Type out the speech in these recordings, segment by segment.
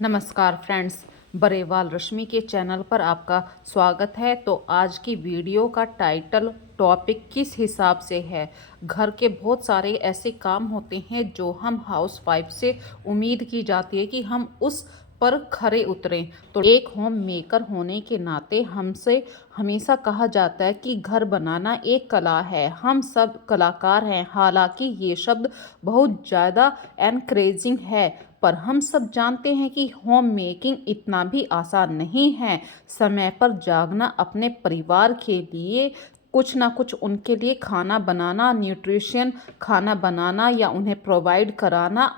नमस्कार फ्रेंड्स, बरेवाल रश्मि के चैनल पर आपका स्वागत है। तो आज की वीडियो का टाइटल टॉपिक किस हिसाब से है। घर के बहुत सारे ऐसे काम होते हैं जो हम हाउसवाइफ से उम्मीद की जाती है कि हम उस पर खरे उतरें। तो एक होम मेकर होने के नाते हमसे हमेशा कहा जाता है कि घर बनाना एक कला है, हम सब कलाकार हैं। हालांकि ये शब्द बहुत ज़्यादा एनकरेजिंग है, पर हम सब जानते हैं कि होम मेकिंग इतना भी आसान नहीं है। समय पर जागना, अपने परिवार के लिए कुछ ना कुछ उनके लिए खाना बनाना, न्यूट्रिशन खाना बनाना या उन्हें प्रोवाइड कराना,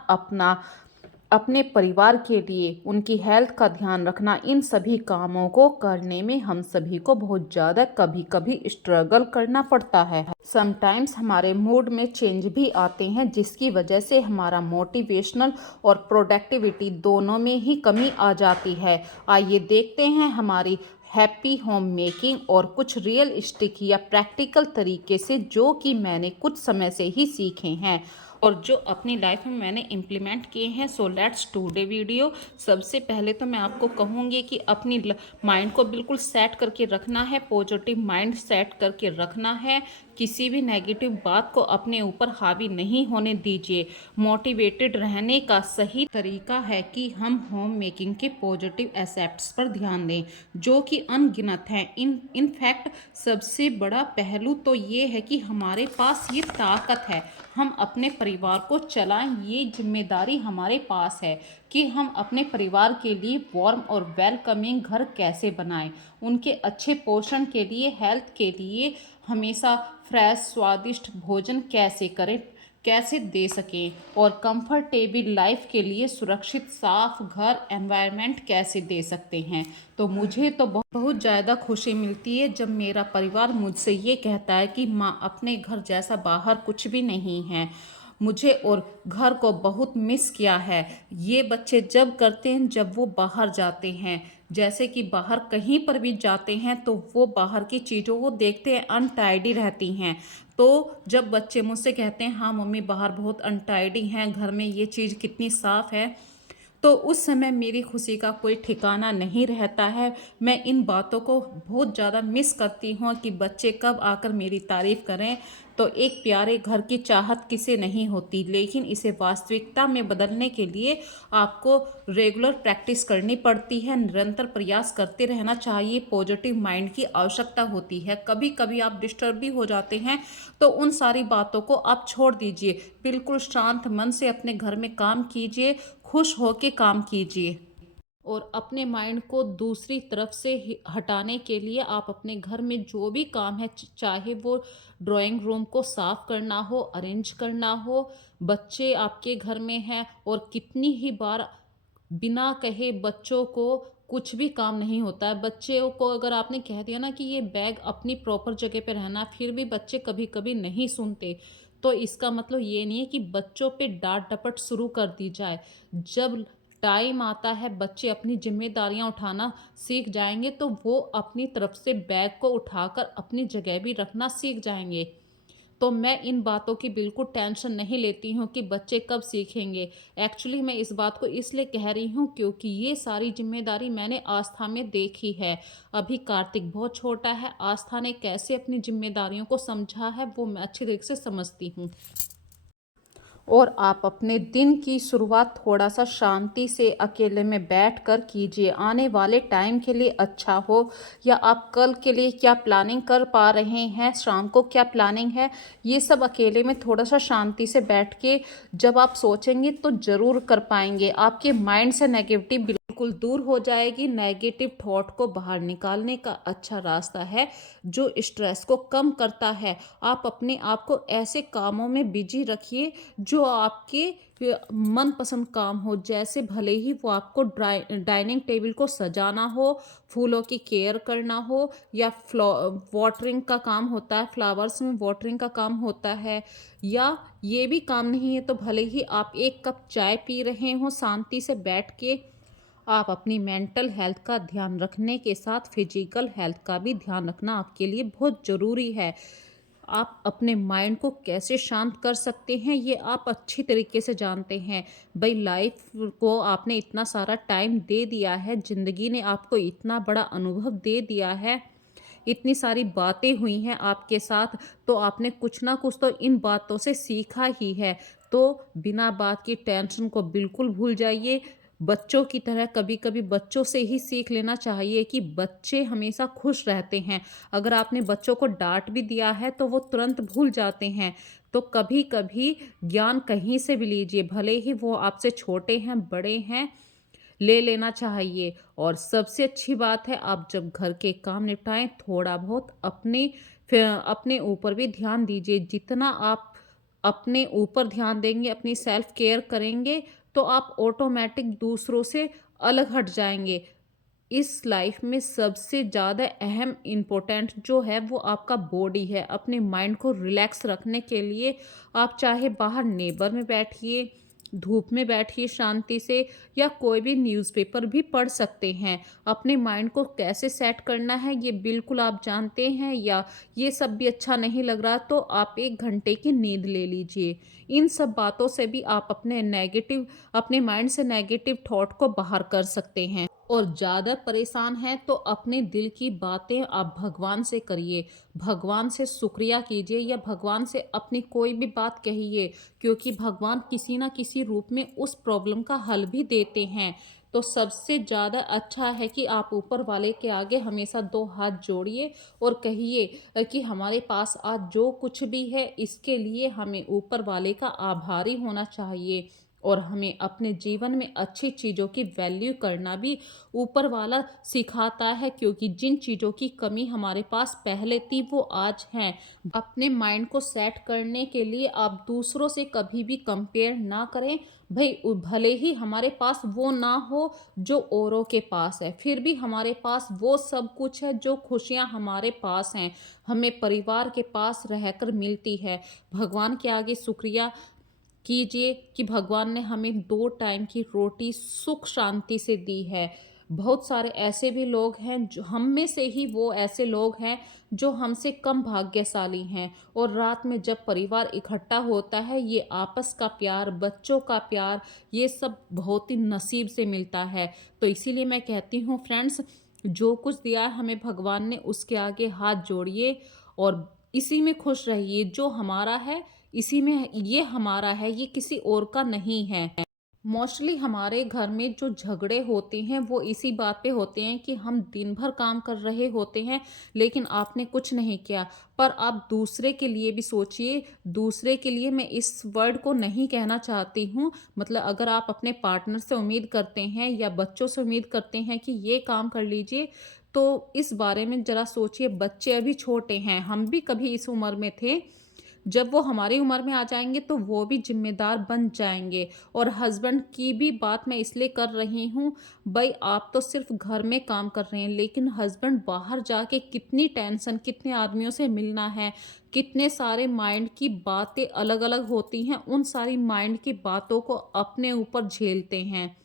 अपने परिवार के लिए उनकी हेल्थ का ध्यान रखना, इन सभी कामों को करने में हम सभी को बहुत ज़्यादा कभी कभी स्ट्रगल करना पड़ता है। समटाइम्स हमारे मूड में चेंज भी आते हैं, जिसकी वजह से हमारा मोटिवेशनल और प्रोडक्टिविटी दोनों में ही कमी आ जाती है। आइए देखते हैं हमारी हैप्पी होम मेकिंग और कुछ रियलिस्टिक या प्रैक्टिकल तरीके से, जो कि मैंने कुछ समय से ही सीखे हैं और जो अपनी लाइफ में मैंने इम्प्लीमेंट किए हैं। So let's today video. सबसे पहले तो मैं आपको कहूँगी कि अपनी माइंड को बिल्कुल सेट करके रखना है, पॉजिटिव माइंड सेट करके रखना है। किसी भी नेगेटिव बात को अपने ऊपर हावी नहीं होने दीजिए। मोटिवेटेड रहने का सही तरीका है कि हम होम मेकिंग के पॉजिटिव एस्पेक्ट्स पर ध्यान दें, जो कि अनगिनत हैं। इनफैक्ट सबसे बड़ा पहलू तो ये है कि हमारे पास ये ताकत है, हम अपने परिवार को चलाएं। ये जिम्मेदारी हमारे पास है कि हम अपने परिवार के लिए वार्म और वेलकमिंग घर कैसे बनाएं, उनके अच्छे पोषण के लिए, हेल्थ के लिए हमेशा फ्रेश स्वादिष्ट भोजन कैसे करें, कैसे दे सकें, और कंफर्टेबल लाइफ के लिए सुरक्षित साफ घर एनवायरनमेंट कैसे दे सकते हैं। तो मुझे तो बहुत ज़्यादा खुशी मिलती है जब मेरा परिवार मुझसे ये कहता है कि माँ, अपने घर जैसा बाहर कुछ भी नहीं है। मुझे और घर को बहुत मिस किया है। ये बच्चे जब करते हैं जब वो बाहर जाते हैं, जैसे कि बाहर कहीं पर भी जाते हैं तो वो बाहर की चीज़ों को देखते हैं अनटाइडी रहती हैं। तो जब बच्चे मुझसे कहते हैं हाँ मम्मी, बाहर बहुत अनटाइडी हैं, घर में ये चीज़ कितनी साफ़ है, तो उस समय मेरी खुशी का कोई ठिकाना नहीं रहता है। मैं इन बातों को बहुत ज़्यादा मिस करती हूँ कि बच्चे कब आकर मेरी तारीफ़ करें। तो एक प्यारे घर की चाहत किसे नहीं होती, लेकिन इसे वास्तविकता में बदलने के लिए आपको रेगुलर प्रैक्टिस करनी पड़ती है, निरंतर प्रयास करते रहना चाहिए। पॉजिटिव माइंड की आवश्यकता होती है। कभी कभी आप डिस्टर्ब भी हो जाते हैं, तो उन सारी बातों को आप छोड़ दीजिए। बिल्कुल शांत मन से अपने घर में काम कीजिए, खुश होके काम कीजिए। और अपने माइंड को दूसरी तरफ से हटाने के लिए आप अपने घर में जो भी काम है, चाहे वो ड्राइंग रूम को साफ करना हो, अरेंज करना हो, बच्चे आपके घर में हैं और कितनी ही बार बिना कहे बच्चों को कुछ भी काम नहीं होता है। बच्चे को अगर आपने कह दिया ना कि ये बैग अपनी प्रॉपर जगह पे रहना, फिर भी बच्चे कभी कभी नहीं सुनते, तो इसका मतलब ये नहीं है कि बच्चों पे डांट डपट शुरू कर दी जाए। जब टाइम आता है बच्चे अपनी जिम्मेदारियां उठाना सीख जाएंगे, तो वो अपनी तरफ से बैग को उठाकर अपनी जगह भी रखना सीख जाएंगे। तो मैं इन बातों की बिल्कुल टेंशन नहीं लेती हूँ कि बच्चे कब सीखेंगे। एक्चुअली मैं इस बात को इसलिए कह रही हूँ क्योंकि ये सारी जिम्मेदारी मैंने आस्था में देखी है। अभी कार्तिक बहुत छोटा है, आस्था ने कैसे अपनी जिम्मेदारियों को समझा है वो मैं अच्छी तरीके से समझती हूँ। और आप अपने दिन की शुरुआत थोड़ा सा शांति से अकेले में बैठ कर कीजिए। आने वाले टाइम के लिए अच्छा हो, या आप कल के लिए क्या प्लानिंग कर पा रहे हैं, शाम को क्या प्लानिंग है, ये सब अकेले में थोड़ा सा शांति से बैठ के जब आप सोचेंगे तो ज़रूर कर पाएंगे। आपके माइंड से नेगेटिव बिल्कुल दूर हो जाएगी। नेगेटिव थॉट को बाहर निकालने का अच्छा रास्ता है जो स्ट्रेस को कम करता है। आप अपने आप को ऐसे कामों में बिजी रखिए जो आपके मनपसंद काम हो, जैसे भले ही वो आपको डाइनिंग टेबल को सजाना हो, फूलों की केयर करना हो, या वाटरिंग का काम होता है, फ्लावर्स में वाटरिंग का काम होता है, या ये भी काम नहीं है तो भले ही आप एक कप चाय पी रहे हो शांति से बैठ के। आप अपनी मेंटल हेल्थ का ध्यान रखने के साथ फिजिकल हेल्थ का भी ध्यान रखना आपके लिए बहुत ज़रूरी है। आप अपने माइंड को कैसे शांत कर सकते हैं ये आप अच्छी तरीके से जानते हैं। भाई लाइफ को आपने इतना सारा टाइम दे दिया है, ज़िंदगी ने आपको इतना बड़ा अनुभव दे दिया है, इतनी सारी बातें हुई हैं आपके साथ, तो आपने कुछ ना कुछ तो इन बातों से सीखा ही है। तो बिना बात की टेंशन को बिल्कुल भूल जाइए। बच्चों की तरह कभी-कभी बच्चों से ही सीख लेना चाहिए कि बच्चे हमेशा खुश रहते हैं। अगर आपने बच्चों को डाँट भी दिया है तो वो तुरंत भूल जाते हैं। तो कभी-कभी ज्ञान कहीं से भी लीजिए, भले ही वो आपसे छोटे हैं, बड़े हैं, ले लेना चाहिए। और सबसे अच्छी बात है आप जब घर के काम निपटाएं थोड़ा बहुत अपने ऊपर भी ध्यान दीजिए। जितना आप अपने ऊपर ध्यान देंगे, अपनी सेल्फ केयर करेंगे, तो आप ऑटोमेटिक दूसरों से अलग हट जाएंगे। इस लाइफ में सबसे ज़्यादा अहम इम्पोर्टेंट जो है वो आपका बॉडी है। अपने माइंड को रिलैक्स रखने के लिए आप चाहे बाहर नेबर में बैठिए, धूप में बैठिए शांति से, या कोई भी न्यूज़पेपर भी पढ़ सकते हैं। अपने माइंड को कैसे सेट करना है ये बिल्कुल आप जानते हैं, या ये सब भी अच्छा नहीं लग रहा तो आप 1 घंटे की नींद ले लीजिए। इन सब बातों से भी आप अपने माइंड से नेगेटिव थॉट को बाहर कर सकते हैं। और ज़्यादा परेशान हैं तो अपने दिल की बातें आप भगवान से करिए, भगवान से शुक्रिया कीजिए, या भगवान से अपनी कोई भी बात कहिए, क्योंकि भगवान किसी ना किसी रूप में उस प्रॉब्लम का हल भी देते हैं। तो सबसे ज़्यादा अच्छा है कि आप ऊपर वाले के आगे हमेशा 2 हाथ जोड़िए और कहिए कि हमारे पास आज जो कुछ भी है इसके लिए हमें ऊपर वाले का आभारी होना चाहिए। और हमें अपने जीवन में अच्छी चीज़ों की वैल्यू करना भी ऊपर वाला सिखाता है, क्योंकि जिन चीज़ों की कमी हमारे पास पहले थी वो आज हैं। अपने माइंड को सेट करने के लिए आप दूसरों से कभी भी कंपेयर ना करें। भाई भले ही हमारे पास वो ना हो जो औरों के पास है, फिर भी हमारे पास वो सब कुछ है जो खुशियाँ हमारे पास हैं, हमें परिवार के पास रहकर मिलती है। भगवान के आगे शुक्रिया कीजिए कि भगवान ने हमें 2 टाइम की रोटी सुख शांति से दी है। बहुत सारे ऐसे भी लोग हैं जो हम में से ही वो ऐसे लोग हैं जो हमसे कम भाग्यशाली हैं, और रात में जब परिवार इकट्ठा होता है ये आपस का प्यार, बच्चों का प्यार, ये सब बहुत ही नसीब से मिलता है। तो इसीलिए मैं कहती हूँ फ्रेंड्स, जो कुछ दिया है हमें भगवान ने उसके आगे हाथ जोड़िए और इसी में खुश रहिए। जो हमारा है इसी में ये हमारा है, ये किसी और का नहीं है। मोस्टली हमारे घर में जो झगड़े होते हैं वो इसी बात पे होते हैं कि हम दिन भर काम कर रहे होते हैं लेकिन आपने कुछ नहीं किया। पर आप दूसरे के लिए भी सोचिए। दूसरे के लिए मैं इस वर्ड को नहीं कहना चाहती हूँ, मतलब अगर आप अपने पार्टनर से उम्मीद करते हैं या बच्चों से उम्मीद करते हैं कि ये काम कर लीजिए, तो इस बारे में ज़रा सोचिए। बच्चे अभी छोटे हैं, हम भी कभी इस उम्र में थे। जब वो हमारी उम्र में आ जाएँगे तो वो भी ज़िम्मेदार बन जाएँगे। और हस्बैंड की भी बात मैं इसलिए कर रही हूँ, भई आप तो सिर्फ़ घर में काम कर रहे हैं, लेकिन हस्बैंड बाहर जाके कितनी टेंशन, कितने आदमियों से मिलना है, कितने सारे माइंड की बातें अलग-अलग होती हैं, उन सारी माइंड की बातों को अपने ऊपर झेलते हैं।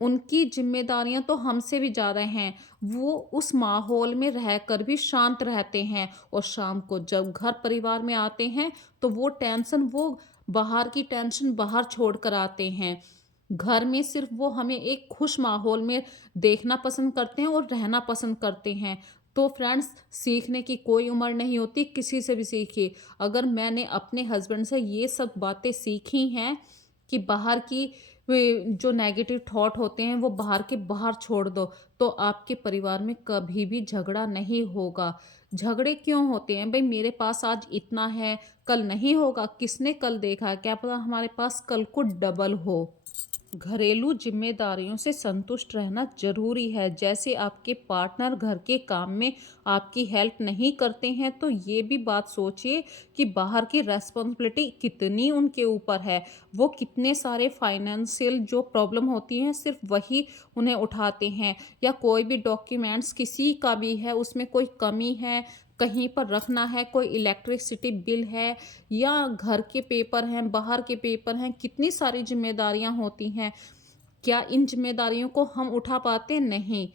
उनकी ज़िम्मेदारियाँ तो हमसे भी ज़्यादा हैं। वो उस माहौल में रहकर भी शांत रहते हैं, और शाम को जब घर परिवार में आते हैं तो वो बाहर की टेंशन बाहर छोड़ कर आते हैं। घर में सिर्फ़ वो हमें एक खुश माहौल में देखना पसंद करते हैं और रहना पसंद करते हैं। तो फ्रेंड्स, सीखने की कोई उम्र नहीं होती, किसी से भी सीखिए। अगर मैंने अपने हस्बैंड से ये सब बातें सीखी हैं कि बाहर की वे जो नेगेटिव थॉट होते हैं वो बाहर के बाहर छोड़ दो, तो आपके परिवार में कभी भी झगड़ा नहीं होगा। झगड़े क्यों होते हैं? भई मेरे पास आज इतना है, कल नहीं होगा। किसने कल देखा है? क्या पता हमारे पास कल को डबल हो। घरेलू जिम्मेदारियों से संतुष्ट रहना जरूरी है। जैसे आपके पार्टनर घर के काम में आपकी हेल्प नहीं करते हैं, तो ये भी बात सोचिए कि बाहर की रेस्पॉन्सिबिलिटी कितनी उनके ऊपर है। वो कितने सारे फाइनेंशियल जो प्रॉब्लम होती हैं सिर्फ वही उन्हें उठाते हैं, या कोई भी डॉक्यूमेंट्स किसी का भी है उसमें कोई कमी है, कहीं पर रखना है, कोई इलेक्ट्रिसिटी बिल है, या घर के पेपर हैं, बाहर के पेपर हैं, कितनी सारी जिम्मेदारियां होती हैं। क्या इन जिम्मेदारियों को हम उठा पाते? नहीं।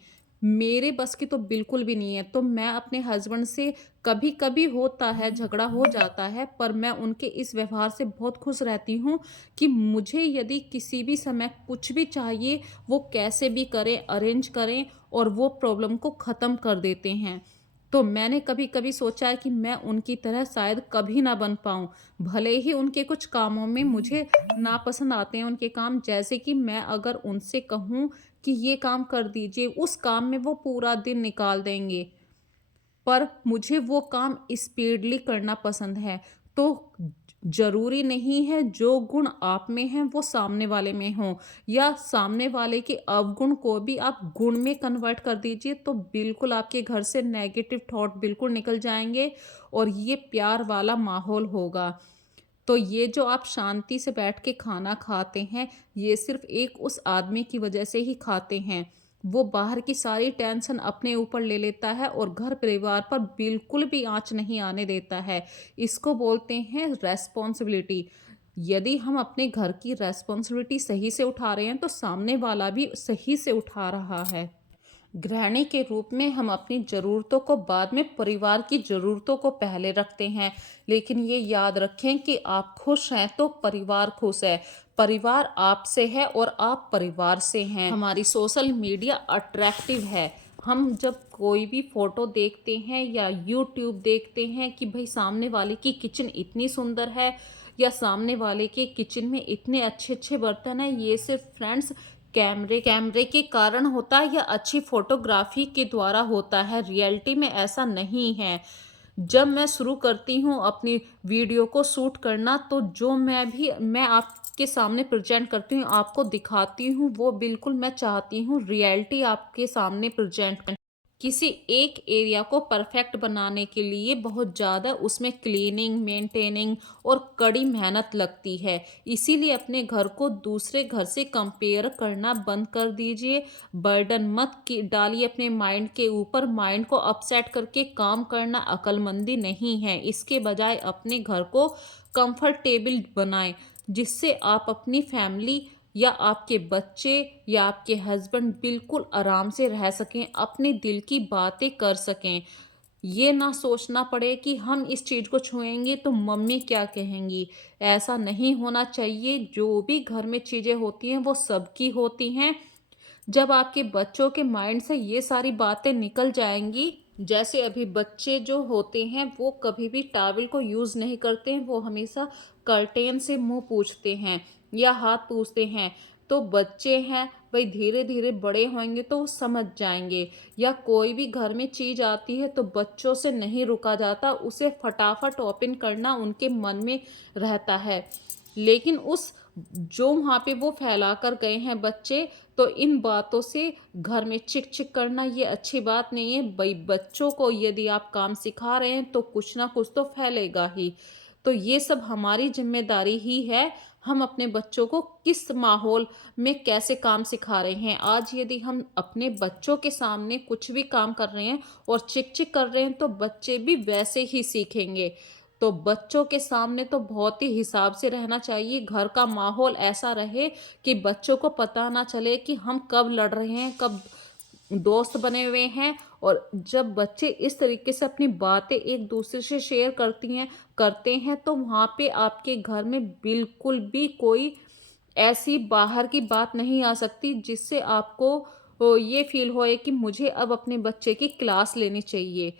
मेरे बस की तो बिल्कुल भी नहीं है। तो मैं अपने हस्बैंड से कभी-कभी होता है, झगड़ा हो जाता है, पर मैं उनके इस व्यवहार से बहुत खुश रहती हूँ कि मुझे यदि किसी भी समय कुछ भी चाहिए, वो कैसे भी करें, अरेंज करें और वो प्रॉब्लम को ख़त्म कर देते हैं। तो मैंने कभी-कभी सोचा है कि मैं उनकी तरह शायद कभी ना बन पाऊँ। भले ही उनके कुछ कामों में मुझे नापसंद आते हैं उनके काम, जैसे कि मैं अगर उनसे कहूँ कि ये काम कर दीजिए, उस काम में वो पूरा दिन निकाल देंगे। पर मुझे वो काम स्पीडली करना पसंद है। तो ज़रूरी नहीं है जो गुण आप में हैं वो सामने वाले में हों, या सामने वाले के अवगुण को भी आप गुण में कन्वर्ट कर दीजिए, तो बिल्कुल आपके घर से नेगेटिव थॉट बिल्कुल निकल जाएँगे और ये प्यार वाला माहौल होगा। तो ये जो आप शांति से बैठ के खाना खाते हैं, ये सिर्फ़ एक उस आदमी की वजह से ही खाते हैं। वो बाहर की सारी टेंशन अपने ऊपर ले लेता है और घर परिवार पर बिल्कुल भी आँच नहीं आने देता है। इसको बोलते हैं रिस्पॉन्सिबिलिटी। यदि हम अपने घर की रिस्पॉन्सिबिलिटी सही से उठा रहे हैं, तो सामने वाला भी सही से उठा रहा है। गृहिणी के रूप में हम अपनी ज़रूरतों को बाद में, परिवार की ज़रूरतों को पहले रखते हैं। लेकिन ये याद रखें कि आप खुश हैं तो परिवार खुश है। परिवार आपसे है और आप परिवार से हैं। हमारी सोशल मीडिया अट्रैक्टिव है। हम जब कोई भी फ़ोटो देखते हैं या यूट्यूब देखते हैं कि भाई सामने वाले की किचन इतनी सुंदर है या सामने वाले के किचन में इतने अच्छे-अच्छे बर्तन हैं, ये सिर्फ़ फ्रेंड्स कैमरे कैमरे के कारण होता है या अच्छी फोटोग्राफी के द्वारा होता है। रियलिटी में ऐसा नहीं है। जब मैं शुरू करती हूँ अपनी वीडियो को शूट करना, तो जो मैं आपके सामने प्रेजेंट करती हूँ, आपको दिखाती हूँ, वो बिल्कुल मैं चाहती हूँ रियलिटी आपके सामने प्रेजेंट। किसी एक एरिया को परफेक्ट बनाने के लिए बहुत ज़्यादा उसमें क्लीनिंग, मेंटेनिंग और कड़ी मेहनत लगती है। इसीलिए अपने घर को दूसरे घर से कंपेयर करना बंद कर दीजिए। बर्डन मत कि डालिए अपने माइंड के ऊपर। माइंड को अपसेट करके काम करना अक्लमंदी नहीं है। इसके बजाय अपने घर को कंफर्टेबल बनाएं, जिससे आप अपनी फैमिली या आपके बच्चे या आपके हस्बैंड बिल्कुल आराम से रह सकें, अपने दिल की बातें कर सकें। ये ना सोचना पड़े कि हम इस चीज़ को छुएंगे तो मम्मी क्या कहेंगी। ऐसा नहीं होना चाहिए। जो भी घर में चीज़ें होती हैं वो सबकी होती हैं। जब आपके बच्चों के माइंड से ये सारी बातें निकल जाएंगी, जैसे अभी बच्चे जो होते हैं वो कभी भी टॉवल को यूज़ नहीं करते हैं, वो हमेशा कर्टेन से मुंह पूछते हैं या हाथ पूछते हैं। तो बच्चे हैं भाई, धीरे धीरे बड़े होंगे तो वो समझ जाएंगे। या कोई भी घर में चीज़ आती है तो बच्चों से नहीं रुका जाता, उसे फटाफट ओपन करना उनके मन में रहता है। लेकिन उस जो वहाँ पे वो फैला कर गए हैं बच्चे, तो इन बातों से घर में चिक चिक करना ये अच्छी बात नहीं है। भाई बच्चों को यदि आप काम सिखा रहे हैं तो कुछ ना कुछ तो फैलेगा ही। तो ये सब हमारी जिम्मेदारी ही है। हम अपने बच्चों को किस माहौल में कैसे काम सिखा रहे हैं। आज यदि हम अपने बच्चों के सामने कुछ भी काम कर रहे हैं और चिक चिक कर रहे हैं, तो बच्चे भी वैसे ही सीखेंगे। तो बच्चों के सामने तो बहुत ही हिसाब से रहना चाहिए। घर का माहौल ऐसा रहे कि बच्चों को पता ना चले कि हम कब लड़ रहे हैं, कब दोस्त बने हुए हैं। और जब बच्चे इस तरीके से अपनी बातें एक दूसरे से शेयर करते हैं, तो वहाँ पे आपके घर में बिल्कुल भी कोई ऐसी बाहर की बात नहीं आ सकती जिससे आपको ये फील होए कि मुझे अब अपने बच्चे की क्लास लेनी चाहिए।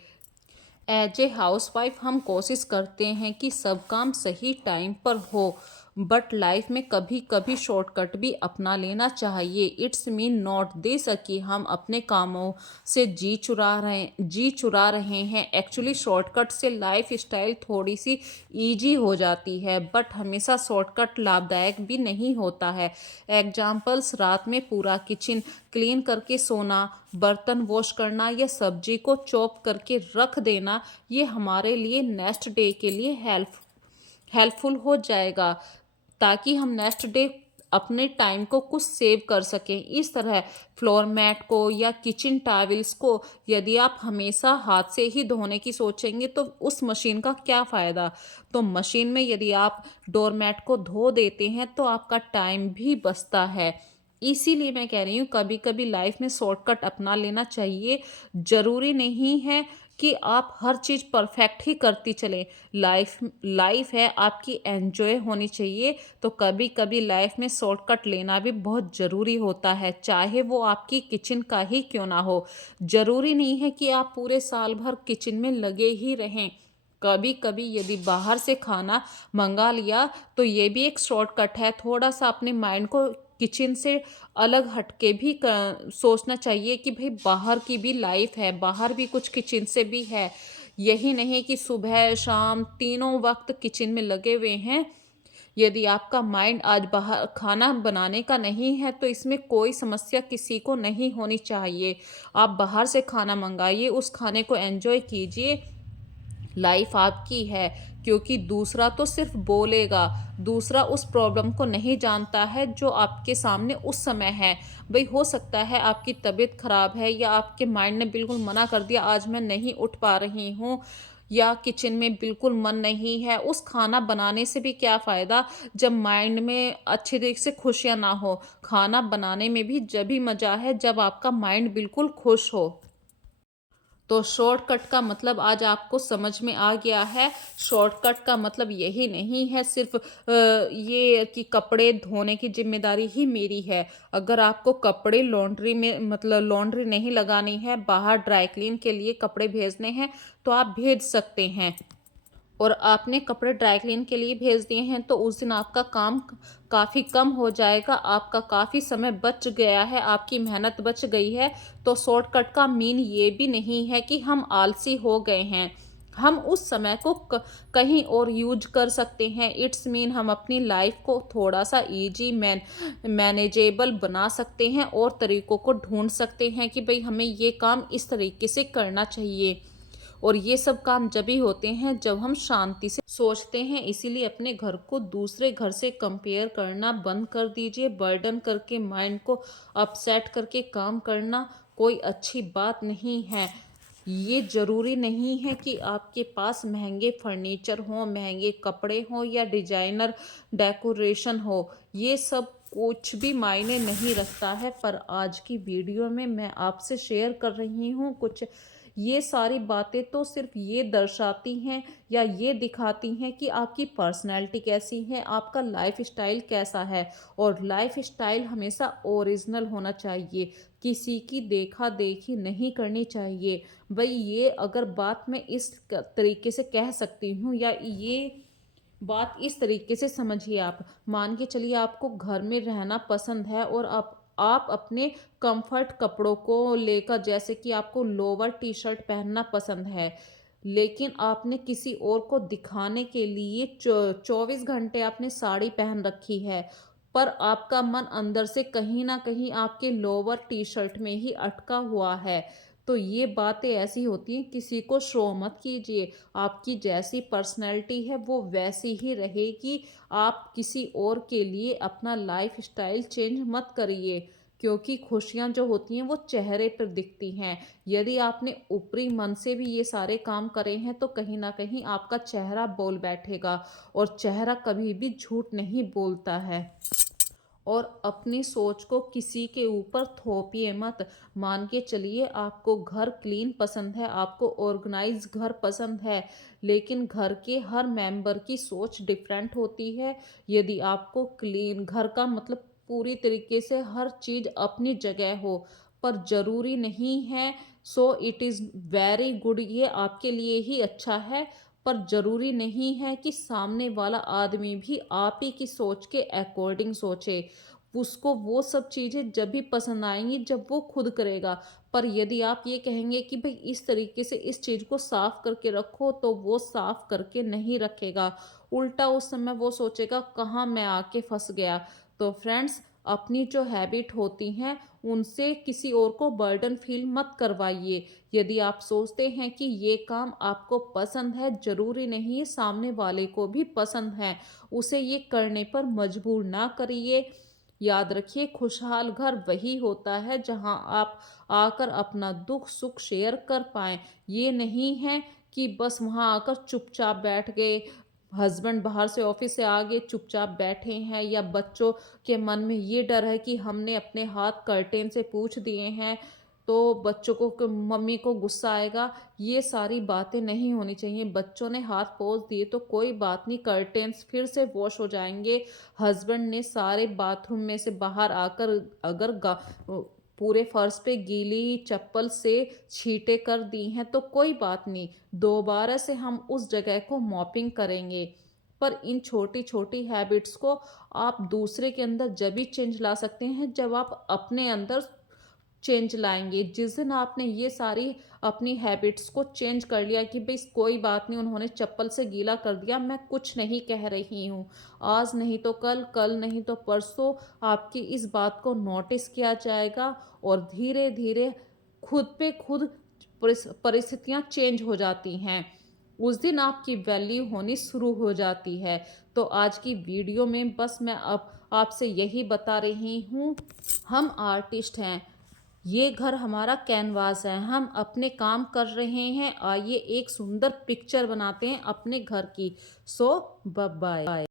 एज ए हाउसवाइफ हम कोशिश करते हैं कि सब काम सही टाइम पर हो, बट लाइफ में कभी कभी शॉर्टकट भी अपना लेना चाहिए। इट्स मीन नॉट दिस कि हम अपने कामों से जी चुरा रहे हैं। एक्चुअली शॉर्टकट से लाइफ स्टाइल थोड़ी सी ईजी हो जाती है, बट हमेशा शॉर्टकट लाभदायक भी नहीं होता है। एग्जाम्पल्स, रात में पूरा किचन क्लीन करके सोना, बर्तन वॉश करना या सब्जी को चॉप करके रख देना, ये हमारे लिए नेक्स्ट डे के लिए हेल्पफुल हो जाएगा, ताकि हम नेक्स्ट डे अपने टाइम को कुछ सेव कर सकें। इस तरह फ्लोर मैट को या किचन टॉवल्स को यदि आप हमेशा हाथ से ही धोने की सोचेंगे तो उस मशीन का क्या फ़ायदा। तो मशीन में यदि आप डोर मैट को धो देते हैं तो आपका टाइम भी बचता है। इसीलिए मैं कह रही हूँ कभी कभी लाइफ में शॉर्टकट अपना लेना चाहिए। ज़रूरी नहीं है कि आप हर चीज़ परफेक्ट ही करती चलें। लाइफ लाइफ है आपकी, एन्जॉय होनी चाहिए। तो कभी कभी लाइफ में शॉर्टकट लेना भी बहुत ज़रूरी होता है, चाहे वो आपकी किचन का ही क्यों ना हो। ज़रूरी नहीं है कि आप पूरे साल भर किचन में लगे ही रहें। कभी कभी यदि बाहर से खाना मंगा लिया तो ये भी एक शॉर्टकट है। थोड़ा सा अपने माइंड को किचन से अलग हटके भी सोचना चाहिए कि भाई बाहर की भी लाइफ है, बाहर भी कुछ किचन से भी है। यही नहीं कि सुबह शाम तीनों वक्त किचन में लगे हुए हैं। यदि आपका माइंड आज बाहर खाना बनाने का नहीं है तो इसमें कोई समस्या किसी को नहीं होनी चाहिए। आप बाहर से खाना मंगाइए, उस खाने को एंजॉय कीजिए। लाइफ आपकी है, क्योंकि दूसरा तो सिर्फ बोलेगा, दूसरा उस प्रॉब्लम को नहीं जानता है जो आपके सामने उस समय है। भाई हो सकता है आपकी तबीयत खराब है या आपके माइंड ने बिल्कुल मना कर दिया आज मैं नहीं उठ पा रही हूँ, या किचन में बिल्कुल मन नहीं है। उस खाना बनाने से भी क्या फ़ायदा जब माइंड में अच्छी तरीके से खुशियाँ ना हो। खाना बनाने में भी जब भी मज़ा है जब आपका माइंड बिल्कुल खुश हो। तो शॉर्टकट का मतलब आज आपको समझ में आ गया है। शॉर्टकट का मतलब यही नहीं है सिर्फ ये कि कपड़े धोने की जिम्मेदारी ही मेरी है। अगर आपको कपड़े लॉन्ड्री में मतलब लॉन्ड्री नहीं लगानी है, बाहर ड्राई क्लीन के लिए कपड़े भेजने हैं, तो आप भेज सकते हैं। और आपने कपड़े ड्राई क्लीन के लिए भेज दिए हैं तो उस दिन आपका काम काफ़ी कम हो जाएगा, आपका काफ़ी समय बच गया है, आपकी मेहनत बच गई है। तो शॉर्टकट का मीन ये भी नहीं है कि हम आलसी हो गए हैं। हम उस समय को कहीं और यूज कर सकते हैं। इट्स मीन हम अपनी लाइफ को थोड़ा सा ईजी मैनेजेबल बना सकते हैं और तरीकों को ढूंढ सकते हैं कि भाई हमें ये काम इस तरीके से करना चाहिए। और ये सब काम जब ही होते हैं जब हम शांति से सोचते हैं। इसीलिए अपने घर को दूसरे घर से कंपेयर करना बंद कर दीजिए। बर्डन करके माइंड को अपसेट करके काम करना कोई अच्छी बात नहीं है। ये ज़रूरी नहीं है कि आपके पास महंगे फर्नीचर हों, महंगे कपड़े हों या डिजाइनर डेकोरेशन हो। ये सब कुछ भी मायने नहीं रखता है। पर आज की वीडियो में मैं आपसे शेयर कर रही हूँ कुछ। ये सारी बातें तो सिर्फ ये दर्शाती हैं या ये दिखाती हैं कि आपकी पर्सनैलिटी कैसी है, आपका लाइफ स्टाइल कैसा है। और लाइफ स्टाइल हमेशा ओरिजिनल होना चाहिए, किसी की देखा देखी नहीं करनी चाहिए। भाई ये अगर बात मैं इस तरीके से कह सकती हूँ, या ये बात इस तरीके से समझिए। आप मान के चलिए आपको घर में रहना पसंद है और आप अपने कंफर्ट कपड़ों को लेकर, जैसे कि आपको लोअर टी शर्ट पहनना पसंद है, लेकिन आपने किसी और को दिखाने के लिए 24 घंटे आपने साड़ी पहन रखी है, पर आपका मन अंदर से कहीं ना कहीं आपके लोअर टी शर्ट में ही अटका हुआ है। तो ये बातें ऐसी होती हैं, किसी को शो मत कीजिए। आपकी जैसी पर्सनैलिटी है वो वैसी ही रहेगी। आप किसी और के लिए अपना लाइफ स्टाइल चेंज मत करिए, क्योंकि खुशियाँ जो होती हैं वो चेहरे पर दिखती हैं। यदि आपने ऊपरी मन से भी ये सारे काम करे हैं तो कहीं ना कहीं आपका चेहरा बोल बैठेगा, और चेहरा कभी भी झूठ नहीं बोलता है। और अपनी सोच को किसी के ऊपर थोपिए मत। मान के चलिए आपको घर क्लीन पसंद है, आपको ऑर्गेनाइज घर पसंद है, लेकिन घर के हर मेंबर की सोच डिफरेंट होती है। यदि आपको क्लीन घर का मतलब पूरी तरीके से हर चीज़ अपनी जगह हो, पर ज़रूरी नहीं है। So it is very good, ये आपके लिए ही अच्छा है। पर ज़रूरी नहीं है कि सामने वाला आदमी भी आप ही की सोच के अकॉर्डिंग सोचे। उसको वो सब चीज़ें जब भी पसंद आएँगी जब वो खुद करेगा। पर यदि आप ये कहेंगे कि भई इस तरीके से इस चीज़ को साफ़ करके रखो, तो वो साफ़ करके नहीं रखेगा। उल्टा उस समय वो सोचेगा कहाँ मैं आके फँस गया। तो फ्रेंड्स, अपनी जो हैबिट होती हैं उनसे किसी और को बर्डन फ़ील मत करवाइए। यदि आप सोचते हैं कि ये काम आपको पसंद है, ज़रूरी नहीं है सामने वाले को भी पसंद है। उसे ये करने पर मजबूर ना करिए। याद रखिए, खुशहाल घर वही होता है जहां आप आकर अपना दुख सुख शेयर कर पाएँ। ये नहीं है कि बस वहां आकर चुपचाप बैठ गए, हस्बैंड बाहर से ऑफिस से आ गए, चुपचाप बैठे हैं, या बच्चों के मन में ये डर है कि हमने अपने हाथ कर्टेन से पूछ दिए हैं तो बच्चों को मम्मी को गुस्सा आएगा। ये सारी बातें नहीं होनी चाहिए। बच्चों ने हाथ पोंछ दिए तो कोई बात नहीं, कर्टेन्स फिर से वॉश हो जाएंगे। हस्बैंड ने सारे बाथरूम में से बाहर आकर अगर पूरे फर्श पे गीली चप्पल से छींटे कर दी हैं तो कोई बात नहीं, दोबारा से हम उस जगह को मॉपिंग करेंगे। पर इन छोटी छोटी हैबिट्स को आप दूसरे के अंदर जब भी चेंज ला सकते हैं जब आप अपने अंदर चेंज लाएंगे। जिस दिन आपने ये सारी अपनी हैबिट्स को चेंज कर लिया कि भाई कोई बात नहीं, उन्होंने चप्पल से गीला कर दिया, मैं कुछ नहीं कह रही हूँ, आज नहीं तो कल, कल नहीं तो परसों आपकी इस बात को नोटिस किया जाएगा और धीरे धीरे खुद पे खुद परिस्थितियाँ चेंज हो जाती हैं। उस दिन आपकी वैल्यू होनी शुरू हो जाती है। तो आज की वीडियो में बस मैं अब आपसे यही बता रही हूँ, हम आर्टिस्ट हैं, ये घर हमारा कैनवास है, हम अपने काम कर रहे हैं, आइए एक सुंदर पिक्चर बनाते हैं अपने घर की। सो बाय बाय।